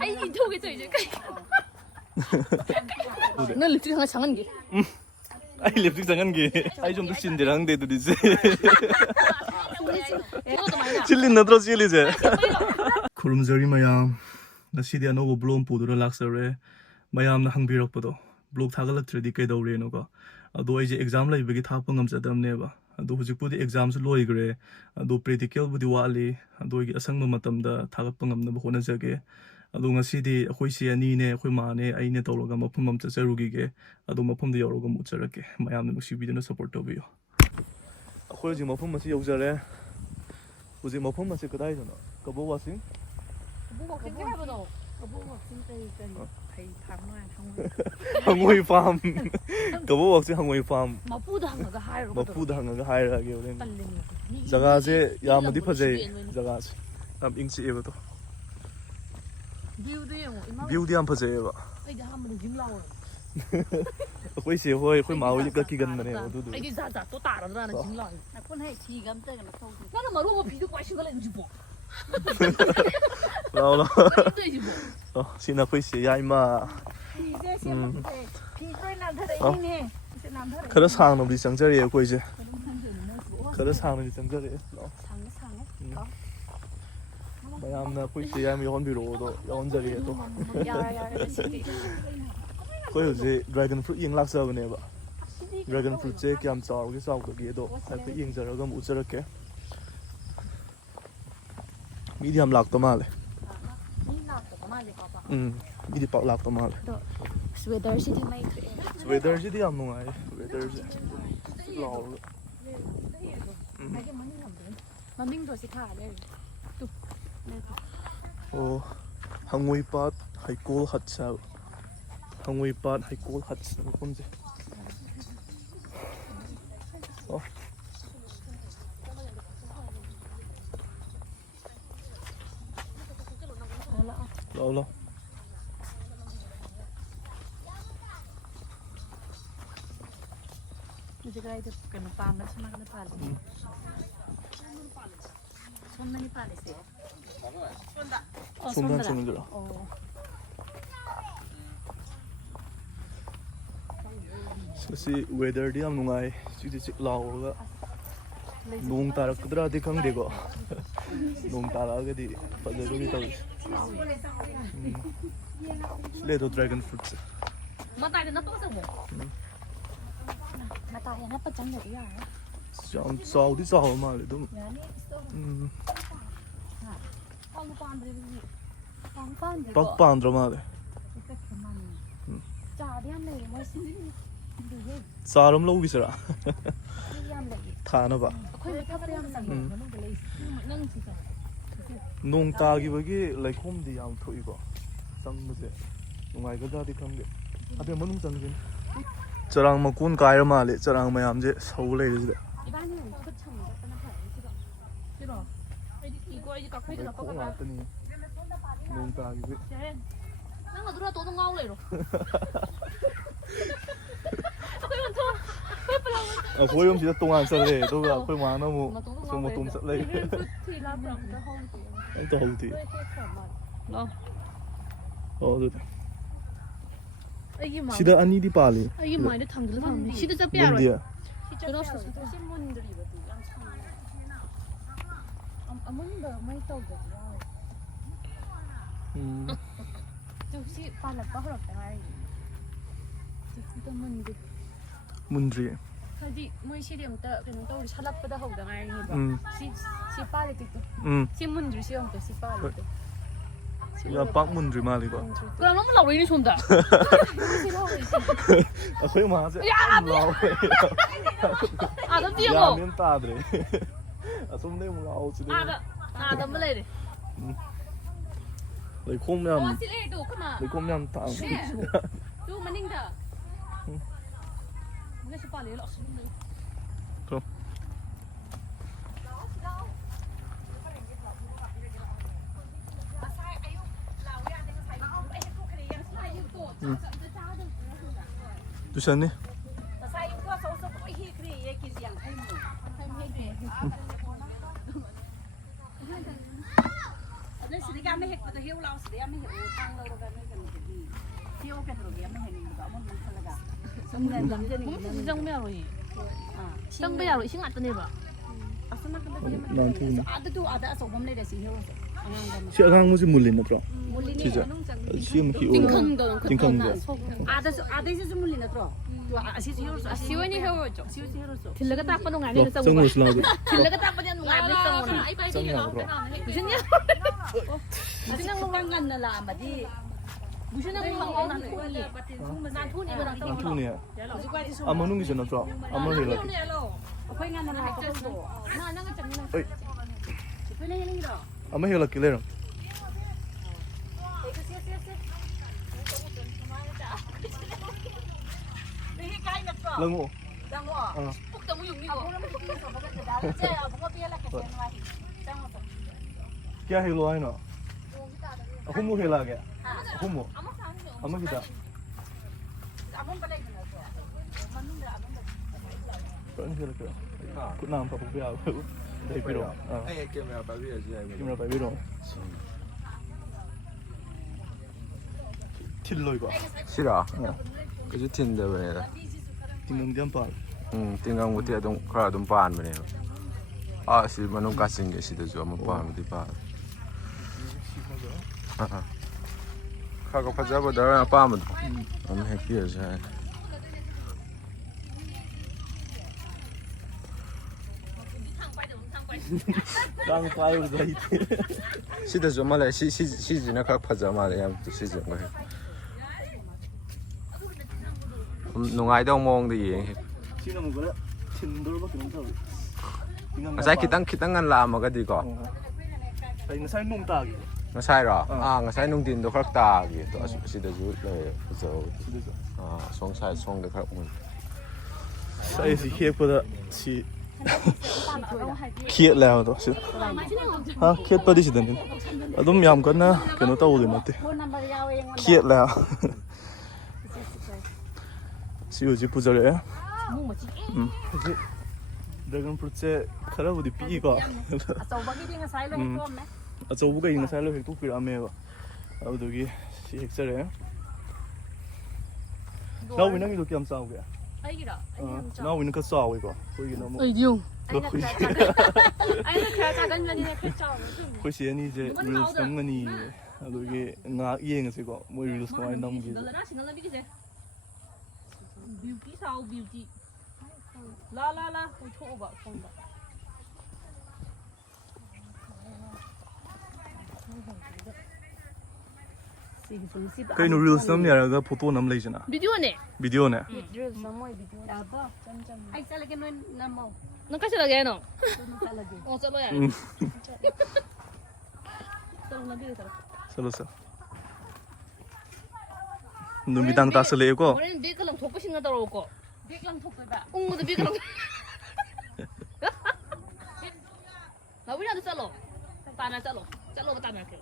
아이 인터뷰에서 이제 난 립스틱 하나 장한 게 아이 립스틱 장한 게 아이 좀 더 신데랑데 둘이지 찔린 너들어 찔리제 구름저리 마얌 나시디 아노고 블롬 보드로 락서레 마얌나 항비럭보도 블록 타글럭트레디 그이더우레노가 ꯑꯗꯣ ꯑꯩꯁꯦ ꯑꯦꯛꯖꯥꯝ ꯂꯩꯕꯒꯤ ꯊꯥꯛꯄ ꯉꯝꯖꯗꯕꯅꯦꯕ ꯑꯗꯣ ꯍꯧꯖꯤꯛꯄꯨꯗꯤ ꯑꯦꯛꯖꯥꯝꯁꯨ ꯂꯣꯏꯈ꯭ꯔꯦ ꯑꯗꯣ ꯄ꯭ꯔꯦꯛꯇꯤꯀꯦꯜꯕꯨꯗꯤ ꯋꯥꯠꯂꯤ ꯑꯗꯣ ꯑꯩꯒꯤ ꯑꯁꯪꯕ ꯃꯇꯝꯗ ꯊꯥꯒꯠꯄ ꯉꯝꯅꯕ ꯍꯣꯠꯅꯖꯒꯦ ꯑꯗꯣ ꯉꯁꯤꯗꯤ ꯑꯩꯈꯣꯏ ꯆꯦ ꯑꯅꯤꯅꯦ ꯑꯩꯈꯣꯏ ꯃꯥꯅꯦ ꯑꯩꯅꯦ ꯇꯧꯔꯒ ꯃꯐꯝ ꯑꯃ ꯆꯠꯆꯔꯨꯈꯤꯒꯦ ꯑꯗꯣ ꯃꯐꯝꯗ ꯌꯧꯔꯒ ꯑꯃꯨꯛ ꯎꯠꯆꯔꯛꯀꯦ ꯃꯌꯥꯝꯅ ꯅꯨꯡꯁꯤꯕꯤꯗꯨꯅ ꯁꯞꯄꯣꯔꯠ ꯇꯧꯕꯤꯌꯨ ꯑꯩꯈꯣꯏ ꯍꯧꯖꯤꯛ ꯃꯐꯝ ꯑꯁꯤ ꯌꯧꯖꯔꯦ ꯍꯧꯖꯤꯛ ꯃꯐꯝ ꯑꯁꯤ ꯀꯗꯥꯏꯗꯅꯣ ꯀꯕꯣꯛ ꯋꯥꯁꯤꯡ 항오이 팜 그거 혹시 항오이 팜 마푸드 항아가 하이라게 오랜 자가제 야무디 파제 자가제 남 잉치 에버도 뷰디 안 파제가 호이 씨 호이 마오이 까 기간네 어두두 아이디 자자 또 따라라는 징라 나쁜 기감 때문에 나는 말고 비도 빠신 걸 인지 뭐 라오라 신나 호이 씨 야이마 खरं सांग नबी चंगजरी कोई जे खरं सांग नबी चंगजरी मयामना कोई से याम योन बिरो दो योन जरी तो कोई जे ड्रैगन फ्रूट यंग लाक्सा बनेबा ड्रैगन फ्रूट जे क्याम चाव के चाव के दो हाइपे यंग जरगा म उचरके मीडियम लाक तो माले 미리 빡 락도 말해. 웨더시티 메이크. 웨더시티 안 농아이. 웨더시. 라오. 마밍도 시카래. 또. 항오이밭 하이콜 핫차. 항오이밭 하이콜 핫차. 뭔지. 라올라. Juga itu kena pamer sama kena paling. 손만이 빠르세요. 손만 치는 거라. 사실 웨더디 안 농아이. 지지 라오가 농 따라그더라디 강대고. 농 따라가디 빠져버리 더. 레도 드래곤 프루트. 맞다, 나 또 뭐. 맞다, 나 또 장도 이야. 좀 싸우디 싸워 말이 좀. 빡빡한드라 말이. 싸름 로기서라. 타나 봐. 농 따기버기 레콤디 양 토이고. ꯆꯪꯕꯁꯦ ꯅꯨꯡꯉꯥꯏꯒꯗ꯭ꯔꯥꯗꯤ ꯈꯪꯗꯦ ꯑꯗꯩ ꯃꯅꯨꯡ ꯆꯪꯁꯤꯅꯦ ꯆꯔꯥꯡ ꯃꯀꯣꯟ ꯀꯥꯏꯔ ꯃꯥꯜꯂꯦ ꯆꯔꯥꯡ ꯃꯌꯥꯝꯁꯦ ꯁꯧ ꯂꯩꯔꯤꯁꯤꯗ ꯂꯩꯈꯣꯝ ꯉꯥꯛꯇꯅꯤ ꯅꯣꯡ ꯇꯥꯈꯤꯕ ꯅꯪ ꯑꯗꯨꯔ ꯇꯣ ꯉꯥꯎ ꯂꯩꯔꯣ ꯑꯩꯈꯣꯏꯔꯣꯝꯁꯤꯗ ꯇꯣꯉꯥꯟ ꯆꯠꯂꯦ ꯑꯗꯨꯒ ꯑꯩꯈꯣꯏ ꯃꯥꯅ ꯑꯃꯨꯛ ꯁꯣꯝ ꯃꯇꯣꯝ ꯆꯠꯂꯦ ꯑꯝꯇ ꯍꯧꯗꯦ 어두대. 시다 아니디 빨리. 이게 많이 담들어 담네. 시다 잡이 알아. 뭔디야? 들었어. 신문들이거든. 아무도 많이 떠오르지. 혹시 빨랐다 그랬다. 진짜 문디. 문디. 하디 뭐 시리부터 그냥 또 우리 살랍보다 하고다 말이니까. 시 빨리 듣고. 신문들 시험도 시 빨리. 야 빡문들 말이고. 그럼 너무 라고 이리 좋다. 거의 맞아. 야, 아, 너 뛰어. 야, 면 따드래. 아, 좀 내면 나오지. 아, 너무 레이래. 레콤면. 레콤면 다. 또 만닌다. 내가 빨리 러. 그럼. 두셨니? rio lao sẽ em hiện thang lâu rồi cái này tiêu cái rồi em hiện đó một mình thôi là xong nên làm cho 뭐 mình 정배로 이. 정배로 싱 왔던 애 봐. asal nak Nang thu na. ada tu ada so bom le si hero Si agang mo si mulin na tro. mulin Siya. Si mo hi o. 띵컹도 띵컹 거. ada si mulin na tro tu asi si hero 시원이 헤어져. si hero so 딜러가 딱 봐도 Lo, 안에 있어. sang mo sila do. 딜러가 딱 봐도 안에 있어. Sang ya tro. 무슨 일? musin ang luwangan na la amadi 무슨 일 하고 나는 거니? 난 돈이 그냥 Nang thu ni. Kasi kwa si Amo nung na tro. Amo hila ki. ako'y nga na la ko to 나 나가 잡는 Oi. pwede hiling ro Amo hila ki le. Hindi kain na to. Lang mo. Lang mo. Ah. 폭도 뭐 용이고. Ako naman kung gusto ko kasi dahil siya ako nga pila kasi ano Tama to. Kya hilo ay no. Ako mo hila kya. Ako mo. Amo kita. Ako pala ito na to. Manunda ako na. Pero hila kya. Ku nam pa pagbiya. Dai piro. Ah. Ay, que me apague así ahí. Kimra pa piro. Tillo i거. 싫어. 그저 틴데 왜? Tingong diam pa. 띵강 못해 동 그라 좀 빠안네. 아, 실만은 가신 게 시대 좀 빠면 돼 봐. 가가 파자고 나 빠면. 너무 해피해서. Kang pai ur dai. 시대 좀 말해 시지나 각 파자 말해 야 시지 뭐 해. 농아이동 몽디 Sino mo gala? Tindor ba kinong taw? Ngasay kitang ngan lama ka di ko. Tay nasay nung tagi. Ngasay ra. Ngasay nung din do khak ta gi to sida ju le zo. Song sai song de khak mun. Sai si hiep ko da si kiet lao do si. Ha kiet pa di si dan. Adum yam kan na keno taw gi mate. Phone number yaw yung Kiet lao. Si uji pujare. Si Dragon fruit se khara budi pi ko. asaw bagi di nga silo ko me. achoubuga ing sai lo hek tu pirameba adugi si hexare now winang ido kiam saw ga 아이기라. now winang ka saw ko koi na mo 아이디용. ko koi 아이는 그냥 작은 면이네 그쵸. koi si ani je reels nam ngani adugi nga yeng se ko mo reels ko ai nam gi 나 신나 비기제. 뷰티 사오 뷰티. 라라라 초오바 fonda. kai no reels nam ya ga photo nam lai jana 비디오네. video ne 드레스 나모이 비디오. Aba. Ay talaga nun na mo. 너 까시라게 너. Tunong talaga. 어 써봐야. 썰어 나비게 썰어. salo sa numidang ta sale ko 우리는 미끌랑 덮고 신나다 오고. Biglang tukoy ba? 옹무도 미끌랑. 나 우리한테 썰어. 따나 썰어. 썰어가 따나 게.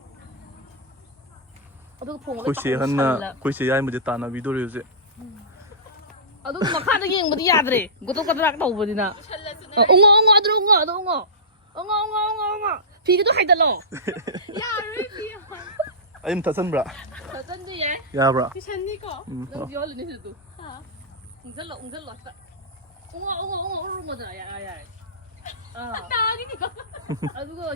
어떻게 봉을 koi si han na koi si ai mo je ta na video re je 너 막하는 게 뭐지 야들이 고독고독 나오버리나 엉어 아들 엉어 비기도 하이달러 야 루비야 aim ta san bra 저전도 얘 ya bra 괜찮니까 너 열을 내서도 웅절러 엉어 거잖아 야야 딱이니까 그거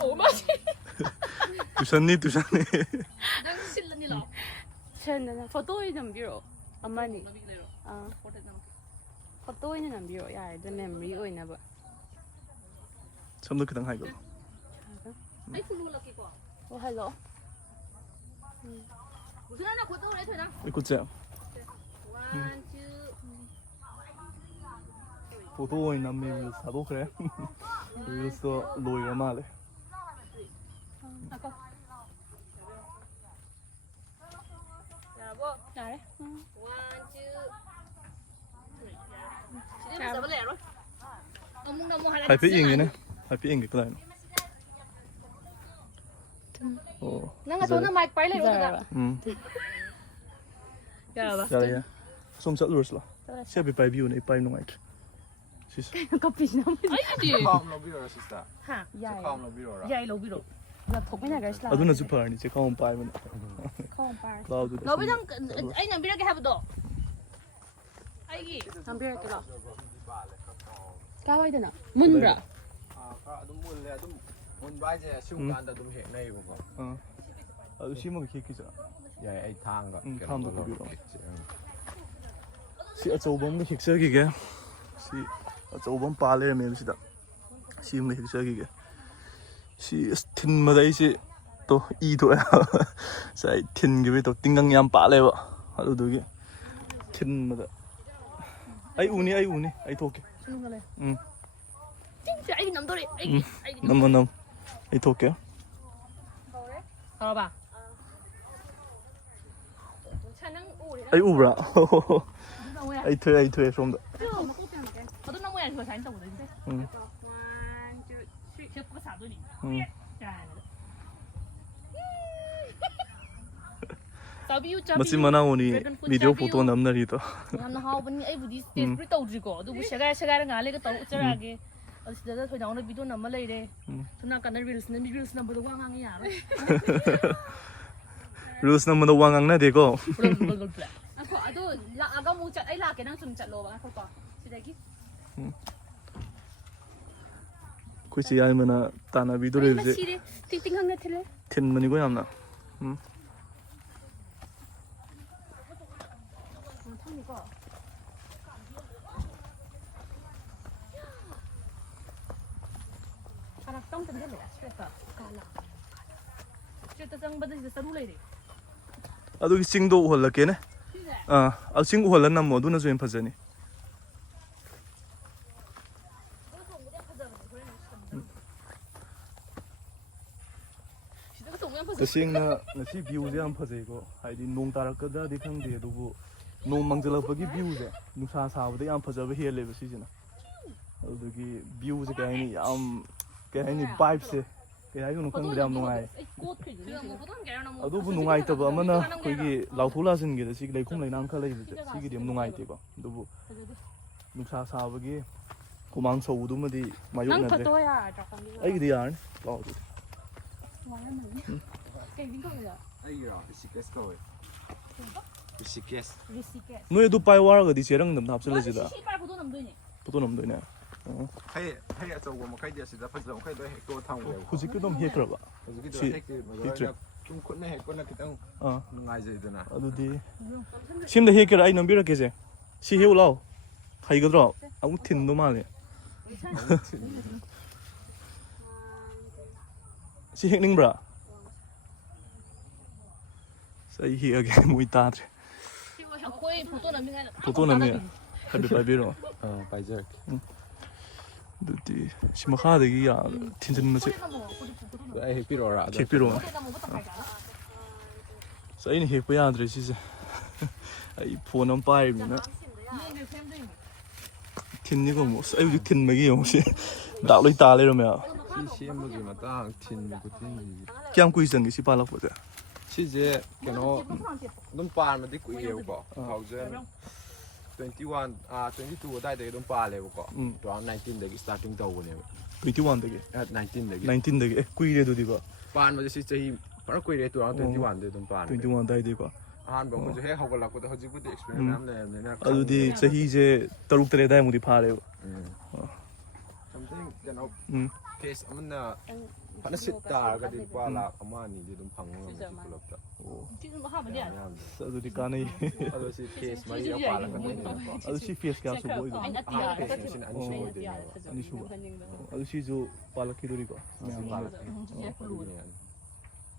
얼마지 tushani 난 실례니라 쟤는 포토에 좀 빌어 엄마니 포토에 좀 빌어 야 이제 메모리 오이나 봐 chamno kitang hai go 아이 풀로 넣기고 어 할로 무슨 하나 고도 해 되나 ikut je 원, 투 photo in nam me reels ta do kre reels to loi ra ma le 여보 잘해 원, 투 지금 잡을래 로 너무 하나 hai pe ing ne hai pe ing ka dai oh 내가 저는 마이크 빨리 이러다 야 봐. ya ya som chat lurs la se bi pai view nei pai nungai 시스. 커피나. 아이디. 컴 로비로 시스터. 하. 야이. 컴 로비로라. 야이 로비로. 나 톡이나 가시라. 아두나주 파르니 제 카운 파이면. 카운 파. 라우드. 너비랑 아이나 미라게 하버도. 아이기. 담비할게라. 까와이드나. 문브라. 아좀 몰래 좀 문바이제 시간다 좀 해내고 거. 아두 심하게 키키잖아. 야, 이 당가. 당도 로비로. 시 어쩌범도 헥셔기게. 시 어쩌범 빨래 메르시다. 시음의 헥셔기게. 시 스틴마다 이시 또 이도야. 사이 틴gibi 또 띵강 얌 빨래와. 아두도게. 틴마다. 아이 우니 아이 토게. 순간에. 응. 진짜 아이기 남돌이. 아이기. 넘넘. 아이 토게. 걸어봐. 차는 오래. 아이 우브라. 누나 뭐야? 아이 퇴 좀더. 어떤 나무야 이거 잘 있다고 그러는데. 응. One, two, three. 제가 사더니. 응. 자. Sabi 마치 만나오니 비디오 포토 남나리도. ꯌꯥꯝꯅ ꯍꯥꯎꯕꯅꯤ ꯑꯩꯕꯨꯗꯤ stage pre ꯇꯧꯗ꯭ꯔꯤꯀꯣ ꯑꯗꯨꯕꯨ ꯁꯦꯒꯥꯏꯔ ꯉꯥꯜꯂꯒ ꯎꯠꯆꯔꯛꯑꯒꯦ ꯑꯗꯨ ꯁꯤꯗ ꯊꯣꯏꯗꯥꯎꯅ ꯚꯤꯗꯤꯑꯣ ꯅꯝꯃ ꯂꯩꯔꯦ ꯁꯣꯝ ꯅꯥꯀꯟꯗ ꯔꯤꯜꯁ ꯅꯝꯕꯗꯣ ꯋꯥ ꯉꯥꯡꯉ ꯌꯥꯔꯣꯏ 루스 넘는 왕왕 나대고. ꯉꯥꯏꯈꯣ ꯑꯗꯨ ꯂꯥꯛꯑꯒ ꯑꯃꯨꯛ ꯑꯩ ꯂꯥꯛꯀꯦ ꯅꯪ ꯁꯨꯝ ꯆꯠꯂꯣꯕ ꯉꯥꯏꯈꯣꯀꯣ ꯁꯤꯗꯒꯤ 그치 알면은 따나 비디오를 이제 시리 띵띵한 게 틀래 틴만이고 얌나.ต้องเป็นเรื่องอะไรช่วยแบบการละช่วยจะจังบัดจะสรุปเลยดิ 아도 이 싱도 홀라케네. 아 싱고 홀란나 뭐 누나 좀 파자니. तसिंगना नसी व्यू जे हम फजेको हाइदि नोंग तारकदा दि खंगदे दुबु नोंग मंगजलपगी व्यू जे नुसा साबदे याम फजबे हेलेबे सिजना अदुगी व्यू जे काइनि याम काइनि वाइब से काइनि नु खंगदे याम नुंगाइ अदुबु नुंगाइ तब अमना कोइगी लाउथुलासिनगे दि सिग लेखुम लेनाम खा लेबे जे सिगी दिम नुंगाइ तेको दुबु नुसा साबगी कुमांग सौदुमदि मायु नंग नदे फतो या जापान आइगिदि यार लाउ 아이야, 비시케스 거에. 비시케스. 너희 두바이 와가 디 제랑 남 합슬레지다 시발 보도 남도니 포도 넘도네 하이 저거 뭐 카이디아시다 파자 뭐 카이도 핵도 타고. 후지크 좀 헤크라바 저기도 시- 핵도 핵들. 좀 콘네 핵거나 그냥 어 누가이제드나. अदुदी सिमदा हेकेर आई नंबिर केजे सी हेउ लाओ हाइगद्रो आउ थिन्नु माले सी हेकनिंग ब्रा सही ही अगे मुई ताद्रे 거의 보도 남이가 फोटो नमे हबे पाइबिरो 파이저. दुदी सिमखादगी या थिनजन मसे 에이 피로라. 틱비로 सही हेक पे याद्रे सिसे आई फोन नम पाइबिना थिन्निको मो सही जु थिनमगी योसे दालोइ तालेरो मे 시시엠무기 마땅 틴 고틴. क्या कुछ जंगी सी पालक पता 시제 걔노 눈 빠르면 딛고 이래고. 하우젠 21 22 어다이데 눈 빠르고. 또 19데기 스타팅 떠오네요. 21 되게 19데기. 19 되게 꾸이래 도디가 빠르면 시제 바로 꾸이래 또 21데 눈 빠르. 21 다이디가 아한 번 먼저 해 하고 라고도 허지부터 익스피리언스 함네 내가. 아두디 저희 이제 따룩 때에 다이 무디 파래요 something 걔노 케이스 아무나 하나 sit 가디 빠라 아마니 좀 방문 불렀다. 지금 하면 돼 아두디 까네 아저씨 케이스 많이 빠라 가네. 아두시 피에스 가서 보이도 아니 아띠야 케이스 아니 쇼 되네. 아니 슈가 아두시 저 팔라키 도리가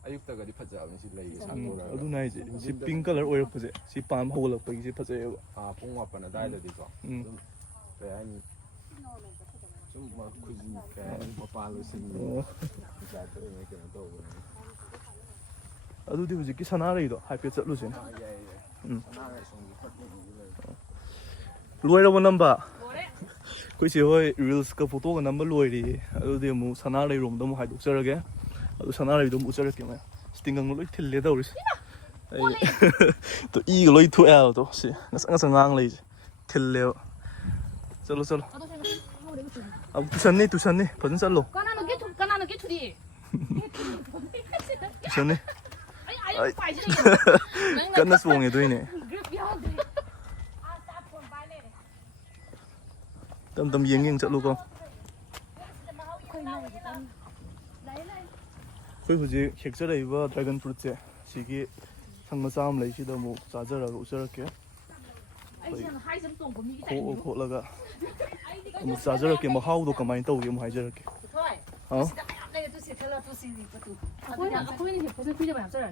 아육다가리 파자는 시 레이 상고라. 아두나 이제 시 핑크 컬러 오일 퍼제 시 팜 호글럭 퍼기 시 퍼제요 아 뽕와빠나 다이더디고. 그냥 좀막 굳이 그냥 뭐 발로 쓰는 자도 이렇게 또. 아두디 후지키 사나레이도 하이페 쩔루진 나의 송이 로이라고 넘바 कुछ होय रील्स का फोटो का नंबर लोइरी अदुदि मु सनारै रोम दम हाइदो चरगे अदु सनारै दम उचरक के मा स्टिंगंग लोइ थिल्ले दौरिस तो ई लोइ थु आ तो से नसंग संगांग लै थिल्ले चलो चलो 두산니 두산니 버전 쌀로 까나는 깨 투디. 두산니 아이 빠지네. 끝났어 봉에 도이네 땀땀 잉잉 짤로고 ꯑꯩꯈꯣꯏ ꯍꯧꯖꯤꯛ ꯍꯦꯛꯆꯔꯛꯏꯕ ꯗ꯭ꯔꯥꯒꯟ ꯐ꯭ꯔꯨꯠꯁꯦ ꯁꯤꯒꯤ ꯁꯪ ꯃꯆꯥ ꯑꯃ ꯂꯩ ꯁꯤꯗ ꯑꯃꯨꯛ ꯆꯥꯖꯔꯒ 우ꯆꯔꯛ게 ꯈꯣꯛꯑ ꯈꯣꯠꯂꯒ ꯑꯃꯨꯛ ꯆꯥꯖꯔꯛ게 ꯃꯍꯥꯎꯗꯣ ꯀꯃꯥꯏꯅ ꯇꯧꯒꯦ ꯑꯃꯨꯛ ꯍꯥꯏꯖꯔꯛ게 어? 아코이는 버섯 피자 많이 없잖아.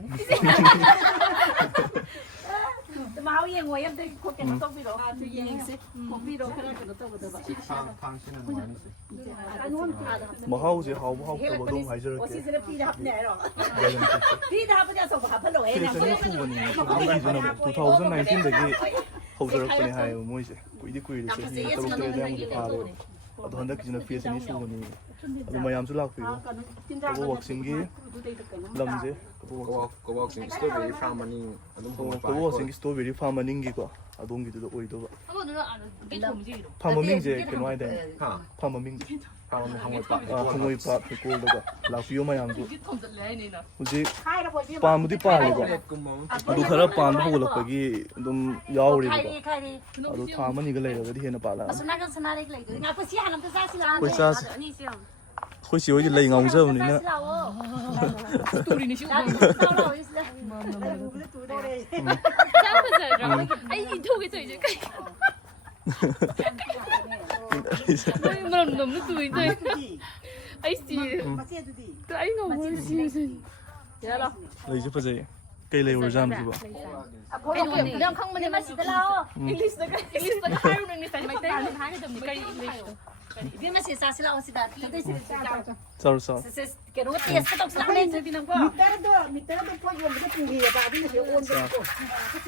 mau yên ngồi em đây có cái nó tông video à thì yên sẽ một video cái nó tông được vậy 당신은 많이 anh muốn mahau제 하고 하고도 너무 하이저렇게 어디 sẽ phi đạp nè rồi 드래곤 프루트 phi đạp bây giờ xong phải phân đổi 그래서 nè 수건이 우리 전에 2019 되게 hau저럭거니 하요 뭐 이제 꾸이디꾸이디 세히 떨어뜨려야 되는 파로 아도 한dak 전에 피에서니 수건이 아도 마얌수 락고요 그거 왁싱기 lamje 그거 왁싱 스트로베리 파머닝 아동 그거 왁싱기 스트로베리 파머닝기고 아동기도 오이도 한번 누나 깨 움직이로. 파머밍제 그노아이 돼 하 파머밍제 파머닝 항월파 항오이파 그꼴로가 라피오 마얌수 이게 톰들레니나. 혹시 hai là bởi vì ꯄꯥꯝꯕꯨꯗꯤ ꯄꯥꯜꯂꯦꯀꯣ ꯀꯨꯝꯕ ꯑꯗꯨ ꯈꯔ ꯄꯥꯟꯕ ꯍꯧꯒꯠꯂꯛꯄꯒꯤ ꯑꯗꯨꯝ ꯌꯥꯎꯔꯤꯕꯀꯣ khai đi ꯑꯗꯨ ꯊꯥ ꯑꯃꯅꯤꯒ ꯂꯩꯔꯒꯗꯤ ꯍꯦꯟꯅ ꯄꯥꯜꯂꯛꯑꯅꯤ suna kan suna đây lấy được ngã có xe làm cái ra xin ꯑꯩꯈꯣꯏ ꯆꯥꯁꯤ 아니 시험. ꯑꯩꯈꯣꯏ ꯆꯦ ꯍꯣꯏꯗꯤ ꯂꯩ ꯉꯥꯎꯖꯕꯅꯤꯅ 스토리는 쉬워. 짱구잖아. 아니 이쪽에서 이제 뭐랑 너무 또 이제 아이씨. 아이 너무 무슨. 야라. ꯂꯩꯁꯦ ꯐꯖꯩ ꯀꯩ ꯂꯩ ꯑꯣꯏꯔꯖꯥꯠꯅꯣ 그냥 그냥 강문에 맛이 들어. 잉글리시다가 하루는 잉글리시 막 때는 하게 됩니까 잉글리시도. biết mà sẽ xin lỗi xin đặt tôi xin chào 쌀 쌀. cái đó tiền sẽ đọc sang lên thì làm qua mình tới đâu có dùng cái gì vào đi thì ôn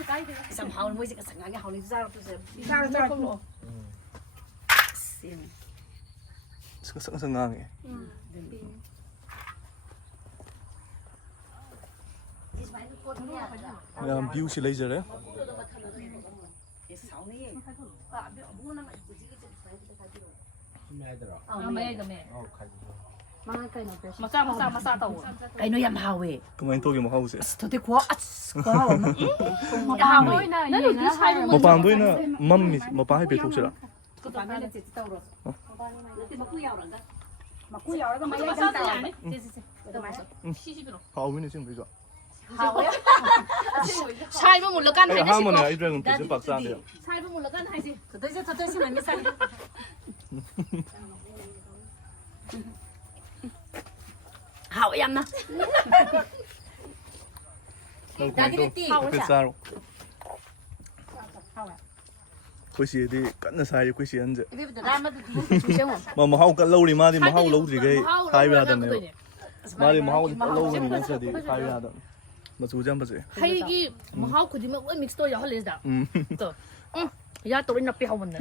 cái sắm hào mới cái sẵn cái hào này ra tôi sẽ ra không lộ 상상하게. 그냥 비우시 레이저래? 매매. 망할 거는 없어. 마사 타고. cái nó em hào về 그만 또기 뭐 하우세. tôi thấy quá quá hào mà hào về 나는 그 사이를 뭐 반도이나 맘미 뭐 바이 베토시라. cái bạn này chỉ tàu rồi mà cúi giàu rồi mà cúi giàu nó mấy 마사 cái 안 해? 시시비로. 하우미는 지금 그죠? hào ấy 사이버 몰라간 아니 하이지. 하모네 아이들은 그저 박사한테요. 사이버 몰라간 하이지. tôi xin mấy sai hào em nè 햇살로. 코시에디 깐나 사이 코시 현재. bây giờ ra mà 뭐 하우 깔라우리 마디 뭐 하우 러우지게 하이웨 하다네요. 마디 뭐 하우 깔라우리 나서디 하이웨 하다. 뭐 조장 봐지. 하이기 뭐 하우 그디면 왜 믹스도 야할래다. 또. 야 또리 나 삐하고는.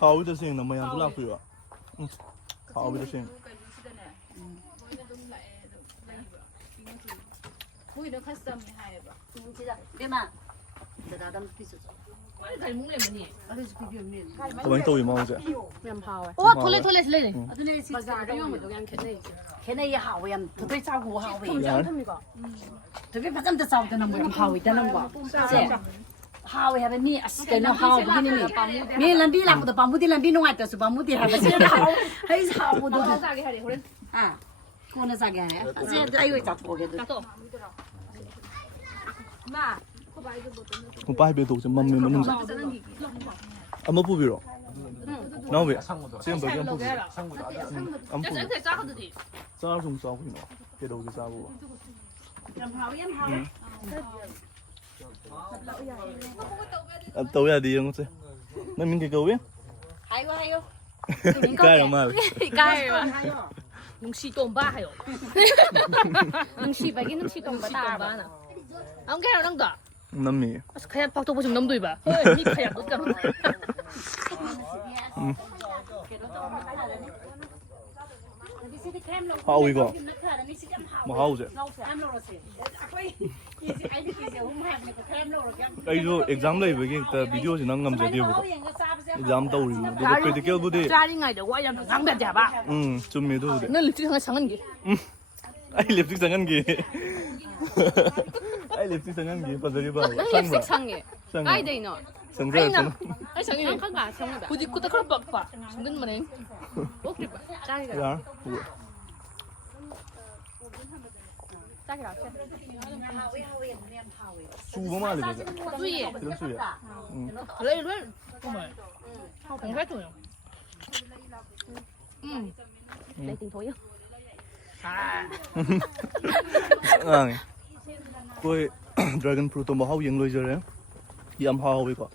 하우도 생 너무 양 불라고요. 하우도 생. 보이는 카스타미 하여봐. biết mà giờ ra đâm phi sụt 빨리 잘 먹래 뭐니. 가만히 또 이마오제. 그냥 파워. 오 톨레 슬레네. tôi lên xin 바자르 용도 그냥 걔네. cái này hào em tôi thấy sao của hào vậy 야. tôi biết phát âm từ sau tôi nằm em hào vậy tôi nằm qua hào vậy là ni cái nó hào cái này mi làm bi làm của tôi bám bút đi làm bi nó ngay từ số bám bút đi hay là sẽ hào hay hào của tôi 싸게 하래. 그래. à con nó ra cái này sẽ đây rồi chặt của cái tôi 또. 나. 뭐 바이 베토지 맘미 뭐는 자. 아마 부비로. 나왜? 지금 버기 안 부비. 안 부비. 야 싸거든지. 싸울 좀 싸우고 있노. 걔도 오게 싸우고. làm hào em hào 떠야 돼 이런 거지. 나 민기 거왜? hay quá hay 까요 말. 까요. 능시 돈바 하요. 능시 바기 능시 동 능시 바다. 돈바나. 안 그래요 랑다. 남미. 그냥 박도 보시면 넘도 이봐. 니 그냥 못 잡아. 시디 캠 로. 하우 이거. 나카라니 시디 참 하우. 마하우제. 캠 로로세. 아코이 이지 아이디 이제 홈하네 캠 로로 캠. 아이도 exam 레이브기 때 비디오지 낭감 제디오고. exam 떠올리고. 근데 critical 부디 짜링아이다 와야 강변 잡아 좀 믿어도 돼. 너 립스틱 하나 장은 게 아이 립스틱 상한 게. 아이 립스틱 상한 게 빠져리 봐. 립스틱 상해 아이 데이너 상자 상. 아이 상해 칸가 상다 부디 꾸다 그런 빡빡 중근 마네 오케이 봐 짜리가 야. 짜리가 수고 많이 되자. 수이 이런 수야. 레이 정말 정말 좋아요 레이팅 좋아요 À, tôi dragon fruit mà hao yang lôi rồi yam hao với quoi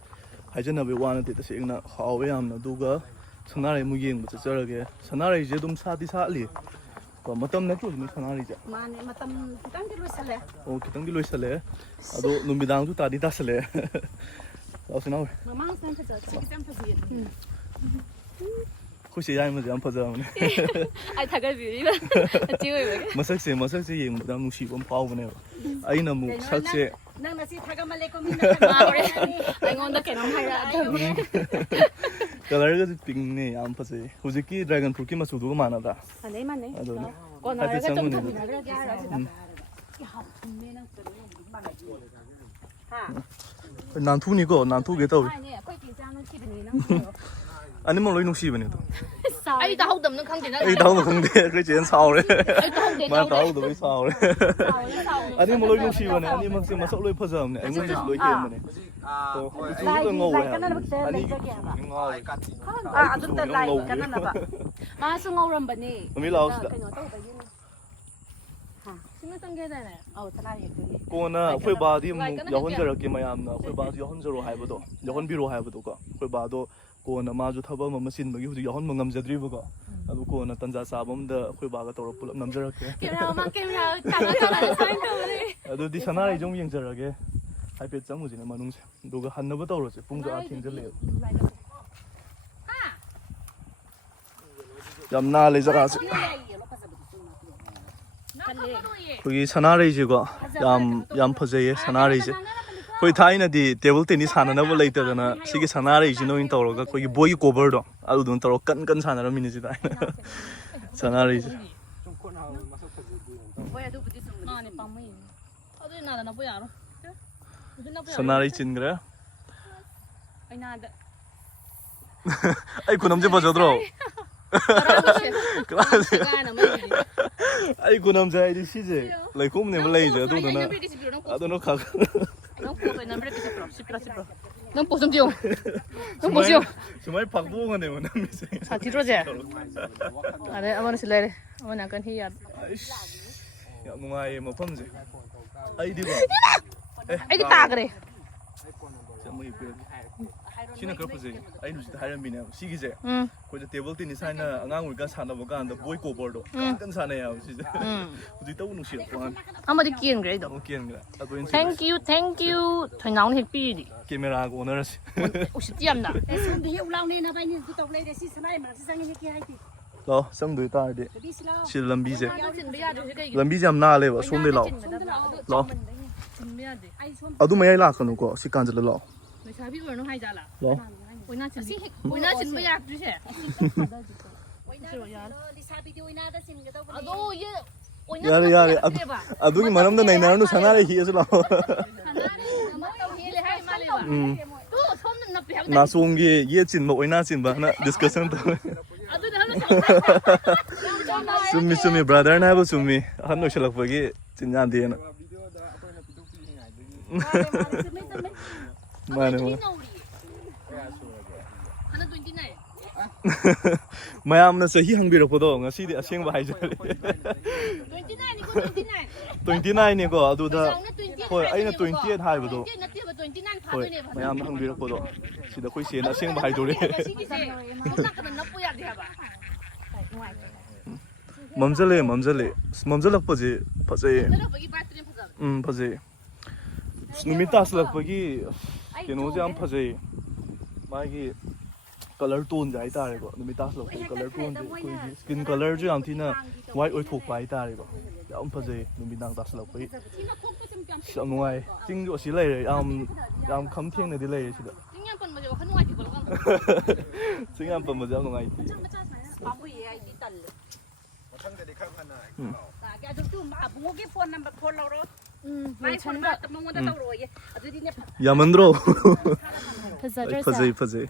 hay chân là về quan thì ta sẽ là hao với yam là đủ cả sáng nay mua yang mà chơi cái sáng nay giờ đúng sát đi sát liền còn mà tâm này chút mình sáng nay chứ Mane matam kitang di rusale. oh kita ngi lôi sale ado numbidang tu tadi tas sale tao xin nào Mamang san pa sige sam pa sige. 혹시 야이 뭐 안 파자 아이 다갈비 찍어요 마삭세 yang mà đang nuôi con phao này ai nằm mu sakse Nang nasi thaga male ko min. 아이고 걔는 하이라 color cái pink này am pa se hujiki dragon fruit ki masu du mana da 아네 맞네 ado ne 꺼나가 좀 좀 탐나게 하라 nan thu ni ko nan thu ge tau 아니 거기 장은 기분이 너무 ani mo loi nu si bane to 아이 다 하고 없는 강제나 ai tao no không de cái chuyện sao đấy 아이 다 하고 mà tao do với sao đấy ani mo loi nu si bane ani mo se ma sok loi pha jam ne ai mo loi ke bane to chu ko ngau ya ani ngau adun lai kana na ba. 마스 ngau람바니 mi lao sa 그냥 떠봐 신경 게 되네 Tanari ko. ko na khoi ba di mu yahon jar ke mayam na khoi ba yahon jaro hai ba do yahon biro hai ba do ko khoi ba do ko na ma ju thaba ma machine ba gi hu yahon mangam jadri ba ko adu ko na tanja sa bam da khoi ba ga tawra pulap nam jar ke 캠라만 캠라 장가 사인 때문에 adu di sana rai jong yang jar ge hai pe chang mu ji na manung se do ga han na ba tawro se pung jo a thing jar le yam na le jara se 거기 사나레이지가 얌 퍼제에 사나레이지 거기 타이나디 테이블 테니스 하나나고 레이터잖아 시기 사나레이지 노인 떠오르가 거기 보이 고버도 아주 눈 떠오르 끈끈 사나라 미니지다 사나레이지 아니 빵미 어디 나나 뭐야 알아 사나레이진 그래 아니 나다 아이 그 남자 봐줘들어 그라지 아이 그 남자 이리 시제 레콤 네블 레이저 도도나 아도노 가 넌 보좀 띄워 넌 보죠 정말 박보고네 뭐 남미세 자 뒤로지 아네 아마는 실례래 아마 약간 희야 야 누나의 뭐 펌지 아이디 봐 아이디 다 그래 뭐 입고 시나 그렇지 아이 누지 하람비네 시기제 응 거기 테이블 테니스 하나 안강 우리가 사나보 간다 보이 고버도 끈 사네요 진짜 우리 또 누시 wan 아마도 끼는 그래도 오케이 그래 아도 인지 thank you thôi nóng thì pi đi 카메라 오너스 혹시 띄엄나 Sun bi hiu lao ni na bai ni ku tok le de si sanai ma si sang ni ki hai ti. 너 समझ ता दे Bi si lao. 실 lambi se 준비해야 돼 이게 lambi jam na le ba som de lao lo 준비해야 돼 adu mai la kanu ko si kan jala lo 왜 자비 그러는 하이잖아 lo 오이나 준비야 주세 Li sabi di uina da sim ga tok. 아도 얘 yare yare adu ki manam da nai na nu sana le hi as lo 또 손은 나 배워 na song gi ye chin ba oina chin ba na discussion to 아도 나는 sumi brother na ba sumi han no shalak ba gi chin jan de na mane ma 하나 29 mayam na sahi hangbiro podo ngasi di aseng ba hai jale 29이고 29 29 ni ko adu da hoi aina 28 hai ba do 29 hoi 파도네 mayam na hangbiro podo sida koi se na aseng ba hai jore 시기세 손나가는 나쁘야 돼 봐 mamjalak pa je phajai 내가 거기 바트리 보자 phajai numita aslak pa gi keno jam phajai magi color tone 자 하이타레고 누미 따슬 color tone 제 skin color 주 양티나 white 오이 톡바 하이타레고 ям 파제 누미 낭 따슬 거이 참 농아이 징조 시레 ям 감팅네디 레 시다 찡냥 뻔 뭐지 한 농아지 걸어 징한 뻔 뭐지 농아이 바보예 아이디 딸 상대리 칼하나 야 좀 뭐게 폰 넘버 콜로로 마이 폰 천다 뭐 떠오르 예 아들이네 야만드로 퍼져 파제 파제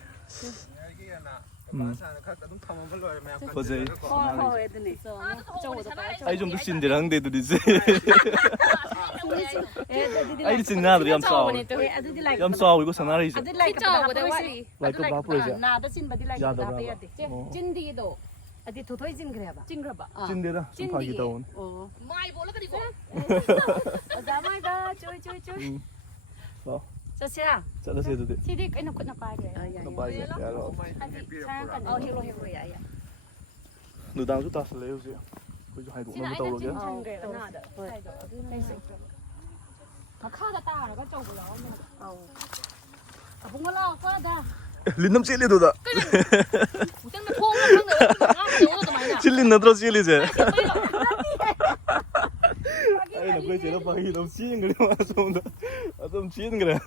바사는 각자 좀 타면 걸로 하면 파제 허허에드네 아이 좀 드신데랑데 두디지 아이 진나들 얌 싸워 아들이 라이크 얌 싸워 이거 사나리지 아들이 라이크 짜오거든 와리 like a baproja 나도 신바디 라이크 야다 다 빼야 봐봐 돼 찐디도 아디 도토이 진 그래 봐 찡그려봐 찐데다 좀 파기 다운 어 마이 볼라 그리고 자마이다 쪼쪼쪼 자시야 잘라세도 돼 시디 cái nó quên nó bài rồi 나빠지 야로 어 히로 히로야 야 누당주 따슬래요 지 그저 하이도 너무 떠오르게 chân kìa nó được nó khá là ta rồi có trâu của nó 아 봉골라 꺼다 린놈 찔리도다 무슨 뭐 통을 하는 거 영어도 많이 나 찔린 너들어 찔리제 아이 나 그래 제가 파기 너무 찌인 그래 와서온다 좀 찌인 그래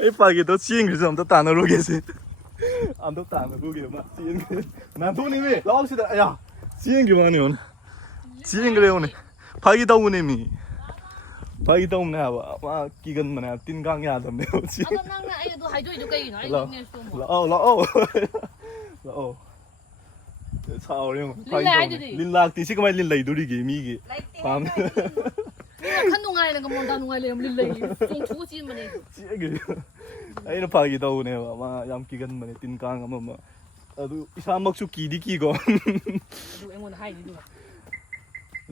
이 파기 더 찌인 그래 좀더 따노로 계세 안더 따노로 그래 막 찌인 그래 난 돈이 왜 나옵시다 야 찌인 게 많이 찌인 그래 오네 파기 다우네미 파기 다우네 봐 막 기근 만에 띵강 야던데 오지 아까 나는 아이도 하이도 이거 이거 아이도 그냥 좀 라오 차오령 아이들이. 린락티 시그마이 린라이 누리기 미기 밤 한 농아이는 거뭐 다 농아이래 물래 좀 주고 지면 해 찌게 아이는 파기 다우네 와 얌기간 만에 띵강 아마 아두 이사막수 기디기고 너 앵원 하이디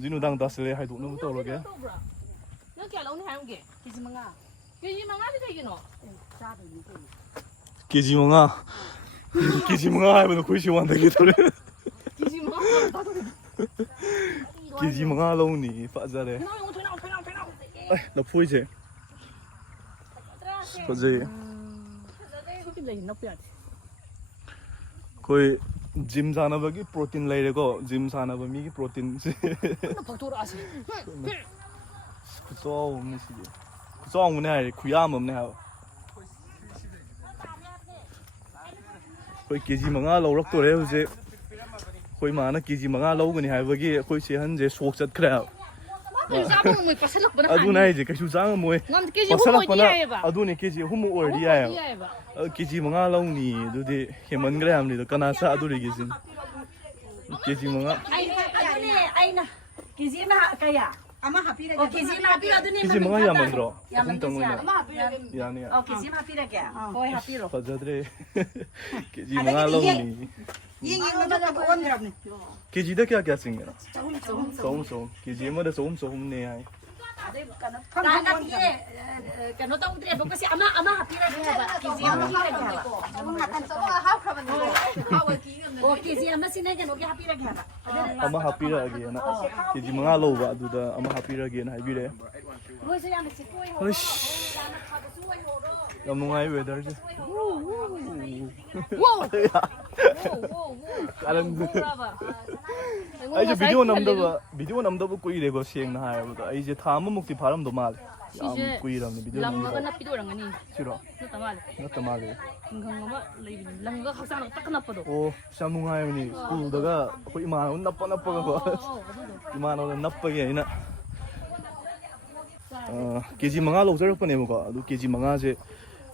진우당 다슬레 하이도 너무 떠오르게 너 걔라 오늘 하는 게 기지망아 게임만 하지 되긴 너 게지몽아 게지몽아 하면 고시 완다게 돌 게임만 게지몽아 로니 파자레 나 보이지 파제 거의 짐 사나버기 프로틴 레이고 짐 사나버 미기 프로틴 박도라시 구조 없는 시기 구조 없네 구야म 없네 하 거의 계지 망아 लौरꯛतोरे हुजे कोई माना केजी मंगा लौगनी हाइबगी कोई से हनजे सोक चतखरे 사보는 뭐 빠슬럭거나 अदुना है जे कछु जांग मोय 남 केजी हु모 दियाएबा अदुने केजी हुमु ओर दिया केजी मंगा लौनी दुदि हेमनग्रे हमनि द कनासा अदुरि गेजिन केजी मंगा 아이나 기지나 까야 아마 하피라 어 기지나 하피라 두니 केजी मंगा यामंद्रो 야만 तंगो 아마 하피라 यानी 어 기지나 하피라게 거의 하피로 फजदरे केजी मंगा लौनी 이거 저 원그랍네 केजी द क्या क्या सिंग सोम सोम केजी में द सोम सोम ने आई 나가 뒤에 그너 동들에 보고시 아마 하피라게 해봐 기지 아마 하피라게 해봐 어 기지 아마 시내게 너게 하피라게 해봐 अमा हापीरा अगे ना केजी मंगा लौबा अदुदा अमा हापीरा अगे ना हाइबिरे 뭐서 야면 시코이 호 अश 너무 나이 웨더 지 कारण 아이제 비디오 남다고 꾸이래고 시행 나 하여도 아이제 다음 목티 바람도 말 야, 꾸이라는 비디오 랑가가 나 비도랑아니 싫어 너 말해 나도 말해 건강가 레이비 랑가 학상 딱 나빠도 오 샤뭉하이니 스쿨다가 거의 만 나빠가 이만원 나빠게 아니나 केजी मंगा लौजरपनेबको अदु केजी मंगा जे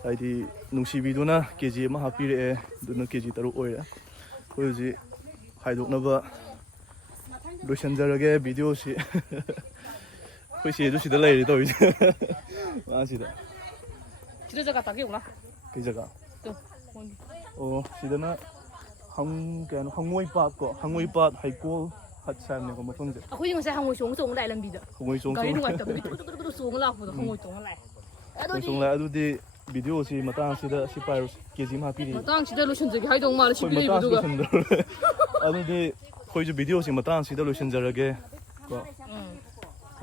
आइदि नुसिबिदुना केजी मा हापिरे दुना केजी तरु ओइरा कोइजि हाइदोकनबा लोसनजरगे भिडिओ सि कोइसे दुसिदा लाइरे तोइ मासिदा 지르자가 딱이구나 그 जगह 또 어 시다나 항모이팟 하이콜 핫산네 거 뭐던데 아고 이거 사 항모 송송 라이 람비다 항모이 송송 가이는 거 같다 뚜뚜뚜뚜 송 라고도 항모 송 라이 송송 라 아두디 비디오 시 마땅 시다 시파이로 केजी मा हापिरे 마땅 지대 로션 저기 하이동 말을 시비리 부두가 아두디 거의 저 비디오 시 마땅 시다 로션저게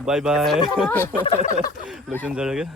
바이바이 로션저게